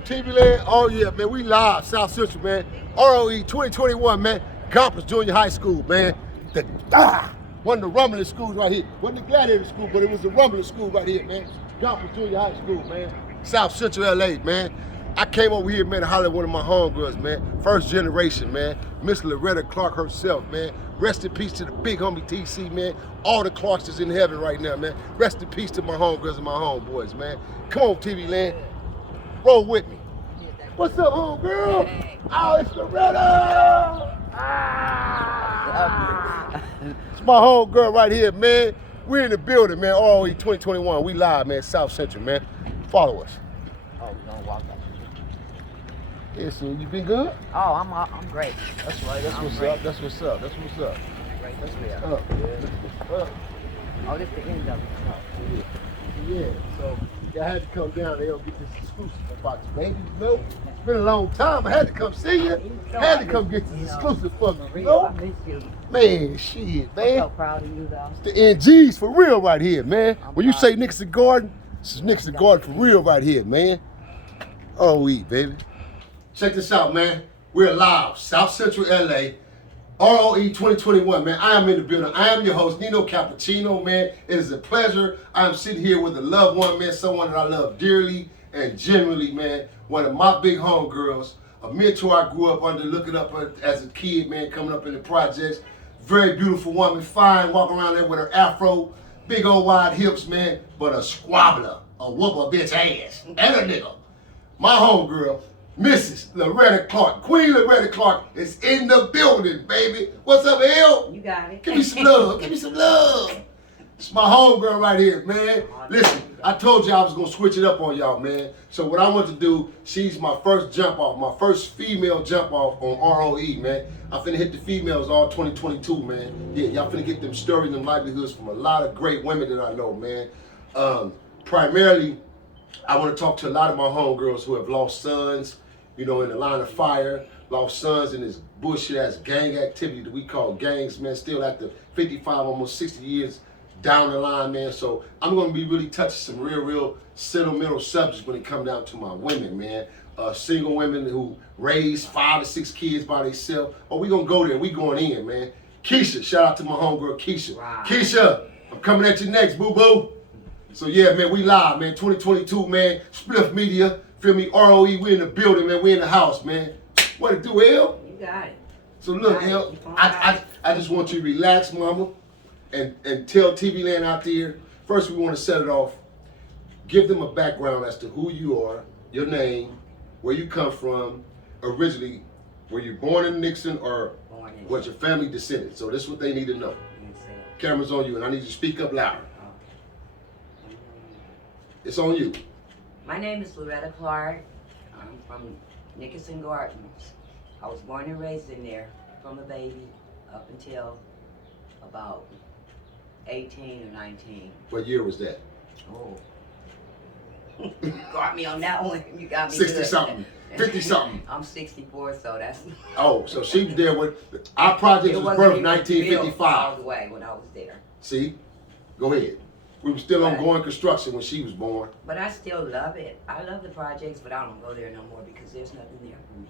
on, TV Land? Oh yeah, man, we live, South Central, man. R.O.E. 2021, man. Gompers Junior High School, man. One of the rumbling schools right here. Wasn't the gladiator school, but it was the rumbling school right here, man. Gompers Junior High School, man. South Central LA, man. I came over here, man, to holler at one of my homegirls, man. First generation, man. Miss Loretta Clark herself, man. Rest in peace to the big homie TC, man. All the Clarks is in heaven right now, man. Rest in peace to my homegirls and my homeboys, man. Come on, TV Land. Roll with me. What's up, homegirl? Hey. Oh, it's Loretta! It's my homegirl right here, man. We're in the building, man. R.O.E. 2021. We live, man. South Central, man. Follow us. Oh, we're gonna walk up. Yeah, so you been good? Oh, I'm great. That's right. That's what's up. That's what's up. That's what's up. Great. That's what's Yeah. up. Oh, this the end of it. Yeah. So y'all had to come down there and get this exclusive about you, baby. You know, it's been a long time. I had to come see you. Had to come get this exclusive for me. You know? I miss you. Man, shit, man. I'm so proud of you, though. It's the WNG'S for real right here, man. When you say Nixon Garden, this is Nixon Garden for real right here, man. R.O.E., baby. Check this out, man. We're live, South Central LA, R.O.E. 2021, man. I am in the building. I am your host, Nino Cappucino, man. It is a pleasure. I am sitting here with a loved one, man, someone that I love dearly and genuinely, man. One of my big homegirls, a mentor I grew up under, looking up as a kid, man, coming up in the projects. Very beautiful woman, fine, walking around there with her afro, big old wide hips, man, but a squabbler, a whoop a bitch ass, and a nigga. My homegirl, Mrs. Loretta Clark. Queen Loretta Clark is in the building, baby. What's up, L? You got it. Give me some love. Give me some love. It's my homegirl right here, man. Listen, I told you I was going to switch it up on y'all, man. So what I want to do, she's my first jump off, my first female jump off on R.O.E., man. I'm finna hit the females all 2022, man. Yeah, y'all finna get them stories and livelihoods from a lot of great women that I know, man. Primarily, I want to talk to a lot of my homegirls who have lost sons, you know, in the line of fire, lost sons in this bullshit ass gang activity that we call gangs, man, still after 55, almost 60 years down the line, man. So I'm going to be really touching some real sentimental subjects when it comes down to my women, man. Single women who raise 5 or 6 kids by themselves. Oh, we going to go there. We going in, man. Keisha, shout out to my homegirl, Keisha. Wow. Keisha, I'm coming at you next, boo-boo. So yeah, man, we live, man. 2022, man. Spliff Media, feel me? R.O.E., we in the building, man. We in the house, man. What it do, L? You got it. So look, L, I just want you to relax, mama, and tell TV Land out there. First, we want to set it off. Give them a background as to who you are, your name, where you come from. Originally, were you born in Nixon or was your family descended? So this is what they need to know. Camera's on you, and I need you to speak up louder. It's on you. My name is Loretta Clark. I'm from Nickerson Gardens. I was born and raised in there from a baby up until about 18 or 19. What year was that? Oh. You got me on that one. You got me 60-something, 50-something. I'm 64, so that's... Oh, so she was there when... Our project was birthed 1955. All the way when I was there. See? Go ahead. We were still ongoing construction when she was born. But I still love it. I love the projects, but I don't go there no more because there's nothing there for me.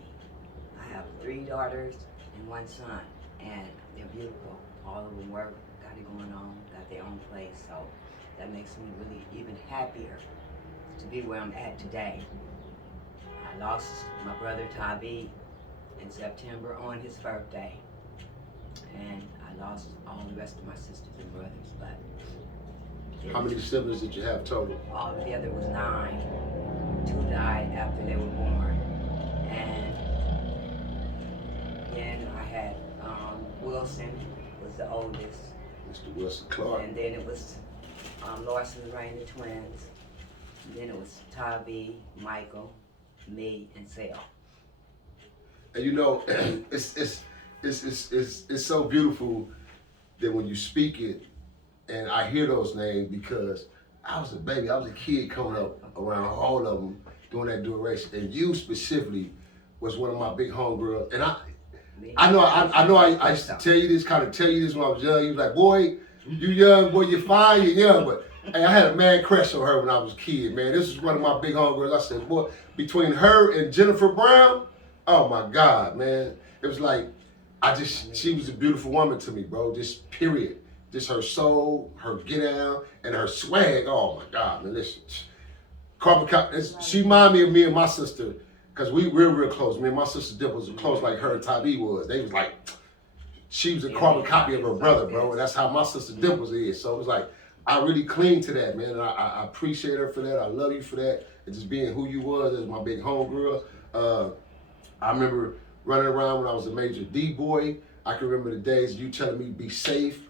I have 3 daughters and 1 son, and they're beautiful. All of them work, got it going on, got their own place, so that makes me really even happier to be where I'm at today. I lost my brother Tavi in September on his birthday, and I lost all the rest of my sisters and brothers, but how many siblings did you have total? Altogether was 9. 2 died after they were born. And then I had Wilson was the oldest. Mr. Wilson Clark. And then it was Lawson and Rain, the twins. And then it was Tavi, Michael, me, and Sal. And you know, it's so beautiful that when you speak it, and I hear those names because I was a baby, I was a kid coming up around all of them during that duration. And you specifically was one of my big homegirls. And I know I used to tell you this, kind of tell you this when I was young. You was like, boy, you young, boy, you're fine, you're young. But Hey, I had a mad crush on her when I was a kid, man. This was one of my big homegirls. I said, boy, between her and Jennifer Brown, oh my God, man. It was like, she was a beautiful woman to me, bro. Just period. Just her soul, her get down, and her swag. Oh my God, man. Listen, she reminded me of me and my sister, because we real close. Me and my sister Dip was close like her and Tybee was. They was like, she was a carbon copy of her brother, bro. And that's how my sister Dimples is. So it was like, I really cling to that, man. And I appreciate her for that. I love you for that. And just being who you was as my big homegirl. I remember running around when I was a major D-boy. I can remember the days you telling me be safe,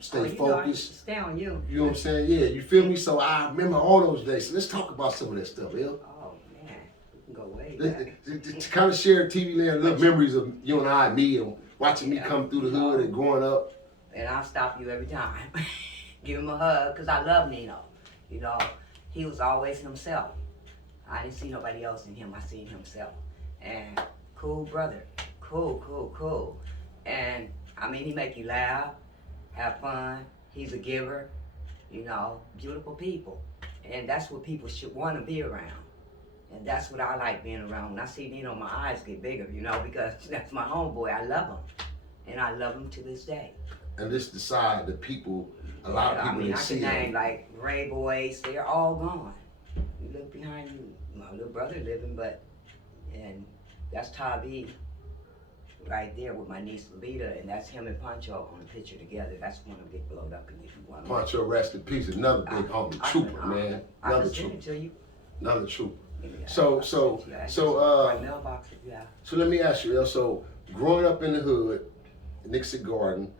stay focused. Stay on you. You know what I'm saying? Yeah, you feel me? So I remember all those days. So let's talk about some of that stuff, Bill. Oh man, we can go way back. To kind of share TV land, little memories of you and I, me, and watching me come through the hood and growing up. And I'll stop you every time. Give him a hug, because I love Nino. You know, he was always himself. I didn't see nobody else in him. I seen himself. And cool brother. Cool. And I mean, he make you laugh, have fun. He's a giver. You know, beautiful people. And that's what people should want to be around. And that's what I like being around. When I see Nino, my eyes get bigger, you know, because that's my homeboy. I love him. And I love him to this day. And this the side that people, a lot of people didn't see. I can name like Ray Boys, they're all gone. You look behind you, my little brother living, and that's Tybee right there with my niece Loretta, and that's him and Pancho on the picture together. That's when I'm getting blowed up in you. Pancho, rest in peace, another big homie, trooper, man. Another trooper. It to you. Another trooper. Yeah, So let me ask you, so growing up in the hood, Nixon Garden,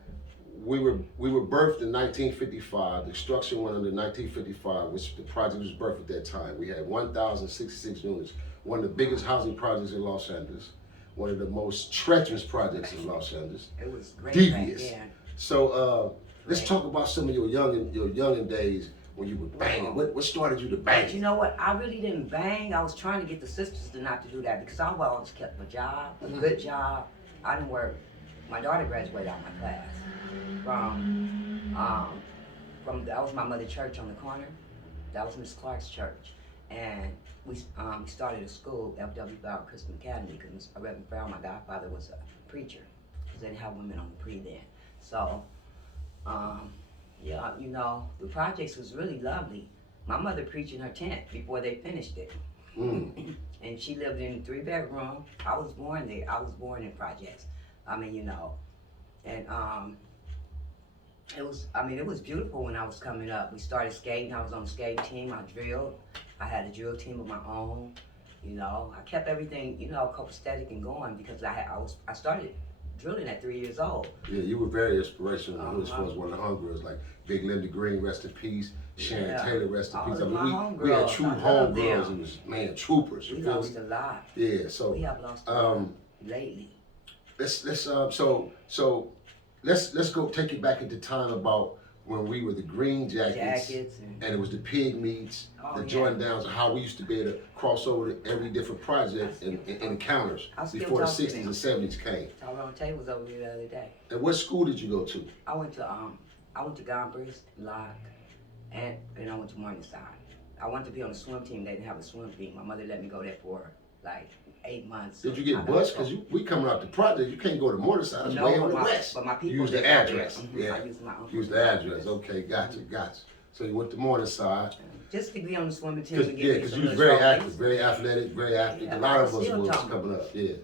we were birthed in 1955. The construction went under 1955, which the project was birthed at that time. We had 1,066 units, one of the biggest housing projects in Los Angeles, one of the most treacherous projects in Los Angeles. It was great. Devious. So let's talk about some of your youngin days when you were banging. What started you to bang? But you know what? I really didn't bang. I was trying to get the sisters to not to do that because I always kept my job, a good job. I didn't work. My daughter graduated out of my class from that was my mother church on the corner. That was Miss Clark's church, and we started a school, F.W. Bauer Christian Academy, because Reverend Farrell, my godfather, was a preacher, because they didn't have women on the pre then. So, yeah, you know, the projects was really lovely. My mother preached in her tent before they finished it. And she lived in a 3-bedroom. I was born there. I was born in projects. I mean, you know, and it was beautiful when I was coming up. We started skating. I was on the skating team. I drilled. I had a drill team of my own. You know, I kept everything, you know, copacetic and going because I started drilling at 3 years old. Yeah, you were very inspirational. As far as one of the homegirls, like Big Linda Green, rest in peace. Sharon Taylor, rest in peace. I mean, we had true homegirls and was, man, troopers. We lost a lot. Yeah, so we have lost a lot lately. Let's go take it back into time about when we were the Green Jackets and it was the pig meats, the joint downs, and how we used to be able to cross over to every different project and encounters before the 60s and 70s came. Tyrone Tate was over here the other day. And what school did you go to? I went to Gompers, Locke, and I went to Morningside. I wanted to be on the swim team. They didn't have a swim team. My mother let me go there for like 8 months. Did you get bused? Because we coming out the project, you can't go to Morningside. It's way on the west. But my people use the address. Yeah. I used my own. Use the address. Okay, gotcha. So you went to Morningside. Just to be on the swimming team. Because you was very active, very athletic, very active. Yeah, a lot of us was coming up. Yeah.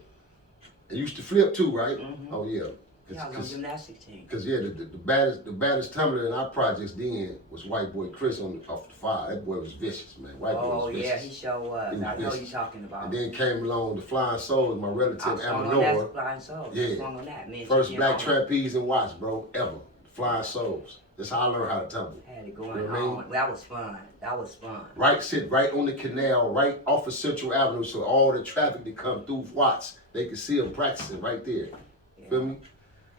And you used to flip too, right? Oh yeah. Yeah, I was on the gymnastics team. Because yeah, the baddest tumbler in our projects then was white boy Chris off the fire. That boy was vicious, man. White boy was vicious. Yeah, he sure was. I know you're talking about. And then came along the Flying Souls, my relative Amanor. Flying Souls. Yeah. Swung on that, man. First black trapeze and watch, bro, ever. Flying Souls. That's how I learned how to tumble. Had it going on. That was fun. Sit right on the canal, right off of Central Avenue, so all the traffic that come through Watts, they could see them practicing right there. Yeah. Feel me?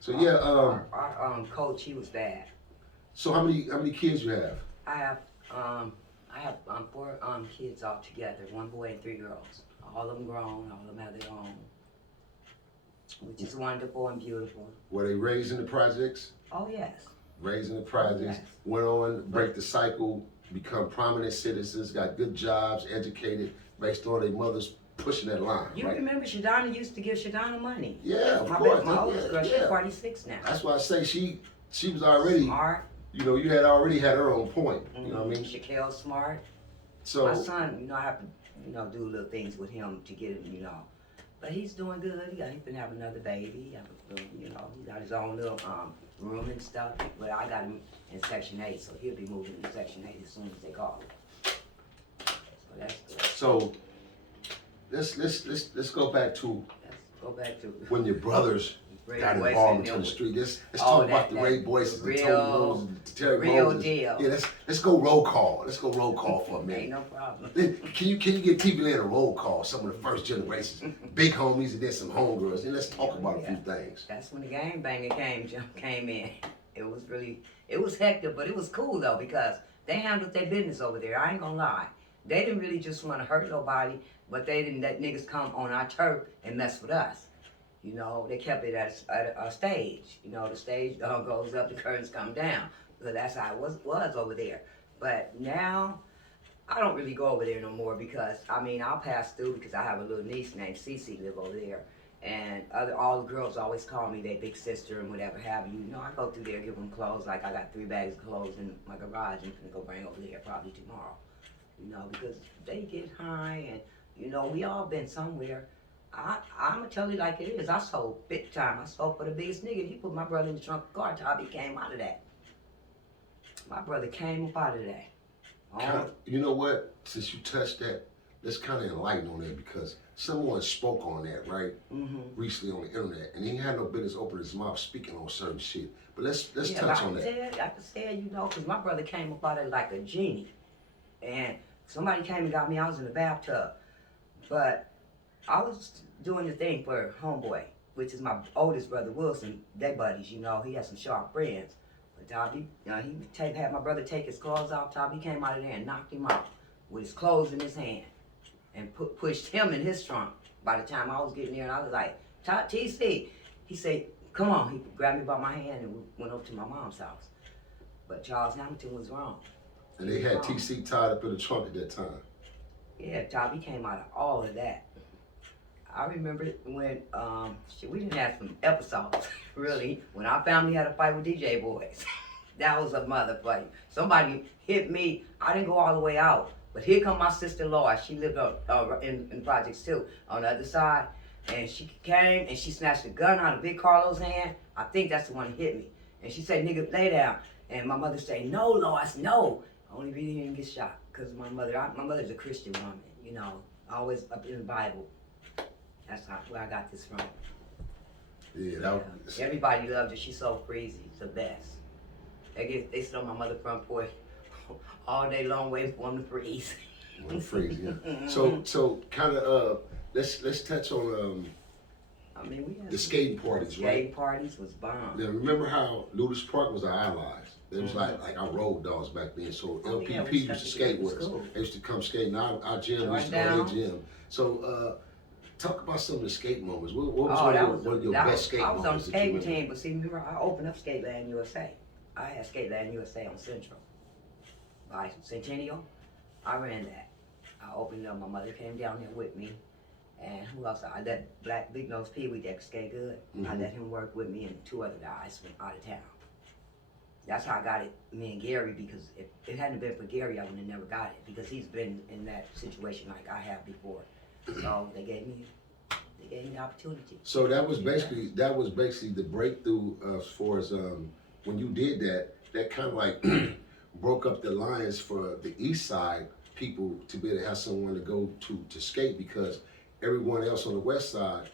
So yeah, our coach, he was bad. So how many kids you have? I have 4 kids all together, 1 boy and 3 girls. All of them grown, all of them have their own, which is wonderful and beautiful. Were they raised in the projects? Oh yes. raised in the projects, went on, break the cycle, become prominent citizens, got good jobs, educated, based on their mothers pushing that line. You right? remember Shadonna used to give Shadonna money? Yeah, of My course. my oldest girl, she's yeah. 46 now. That's why I say she was already, Smart. you know, you had already had her own point. You know what I mean? Shaquille smart. So My son, you know, I have to, you know, do little things with him to get him, you know. But he's doing good. He's been having another baby. You know, he got his own little room and stuff. But I got him in Section 8, so he'll be moving to Section 8 as soon as they call him. So that's good. So let's go back to Let's go back to when your brothers Ray got Boyce involved and into the them. street. Let's Oh, talk about that- the Ray that Boyces, the real- Tony Moses, the Terry real Moses. deal. Yeah, let's go roll call. Let's go roll call for a Ain't minute. no problem. Can you give TV Land a roll call? Some of the first generations, big homies, and then some homegirls, and let's talk about a few things. That's when the gang banging came in. It was hectic, but it was cool though because they handled their business over there. I ain't gonna lie. They didn't really just want to hurt nobody, but they didn't let niggas come on our turf and mess with us. You know, they kept it at a stage. You know, the stage goes up, the curtains come down. So that's how it was over there. But now, I don't really go over there no more because, I mean, I'll pass through because I have a little niece named Cece live over there. And all the girls always call me their big sister and whatever have you. You know, I go through there, give them clothes. Like I got 3 bags of clothes in my garage and I'm gonna go bring over there probably tomorrow. You know, because they get high and, you know, we all been somewhere. I'm gonna tell you like it is. I sold big time. I sold for the biggest nigga. He put my brother in the trunk of the car till I came out of that. My brother came up out of that. You know what? Since you touched that, let's kind of enlighten on that because someone spoke on that, right? Recently on the internet, and he had no business opening his mouth speaking on certain shit. But let's touch on that. I can say it, you know, because my brother came up out of it like a genie. And somebody came and got me. I was in the bathtub. But I was doing the thing for homeboy, which is my oldest brother, Wilson. They buddies, you know. He has some sharp friends. But Tabby, he had my brother take his clothes off. Tabby came out of there and knocked him out with his clothes in his hand and pushed him in his trunk. By the time I was getting there, and I was like, TC. He said, come on. He grabbed me by my hand and we went over to my mom's house. But Charles Hamilton was wrong. And they had TC tied up in the trunk at that time. Yeah, Tabby came out of all of that. I remember when, we didn't have some episodes, really. When our family had a fight with DJ Boys. That was a mother fight. Somebody hit me. I didn't go all the way out. But here come my sister-in-law. She lived in Projects too, on the other side. And she came and she snatched the gun out of Big Carlo's hand. I think that's the one that hit me. And she said, nigga, lay down. And my mother said, no, Lois, no. Only reason he didn't get shot. Because my mother's a Christian woman, you know. Always up in the Bible. That's where I got this from. Yeah, Everybody loved her. She's so crazy. It's the best. They sit on my mother's front porch all day long waiting for them to freeze. Freeze, yeah. So kind of let's touch on I mean, we had the skating parties, right? Skating parties was bomb. Now remember how Ludus Park was our allies? It was like our road dogs back then. So LPP used to skate with us. They used to come skating. Our gym, we used to go to their gym. So talk about some of the skate moments. What was one of your best skate moments? I was on the skating team, but see, remember I opened up Skateland USA. I had Skateland USA on Central. By Centennial, I ran that. I opened up, my mother came down here with me. And who else? I let Black Big Nose Pee Wee that could skate good. I let him work with me and 2 other guys from out of town. That's how I got it, me and Gary, because if it hadn't been for Gary, I would have never got it, because he's been in that situation like I have before. So they gave me the opportunity. So that was basically the breakthrough as far as when you did that. That kind of like broke up the lines for the East Side people to be able to have someone to go to skate, because everyone else on the West Side,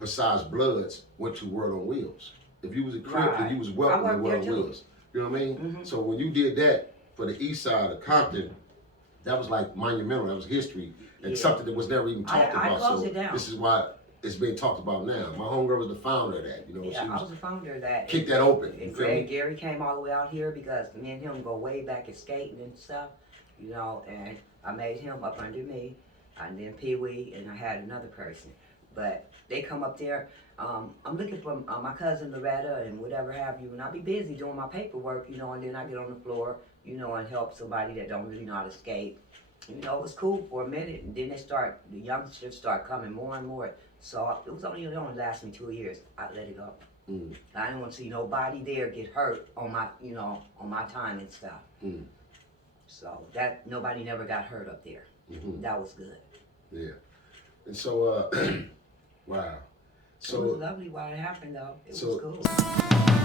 besides Bloods, went to World on Wheels. If you was a Crip, then you was welcome to World on Wheels. You know what I mean? So when you did that for the East Side of Compton, that was like monumental. That was history and something that was never even talked about. I closed it down. This is why it's being talked about now. My homegirl was the founder of that. You know, yeah, I was the founder of that. Kicked that open. And Gary came all the way out here because me and him go way back in skating and stuff. You know, and I made him up under me, and then Pee Wee, and I had another person. But they come up there. I'm looking for my cousin Loretta and whatever have you, and I'll be busy doing my paperwork, you know, and then I get on the floor, you know, and help somebody that don't really know how to skate. You know, it was cool for a minute, and then the youngsters start coming more and more. So it only lasted me 2 years. I let it go. Mm. I didn't want to see nobody there get hurt on my, you know, on my time and stuff. Mm. So that nobody never got hurt up there. Mm-hmm. That was good. Yeah. And so, wow. So it was lovely while it happened, though. It so- was cool.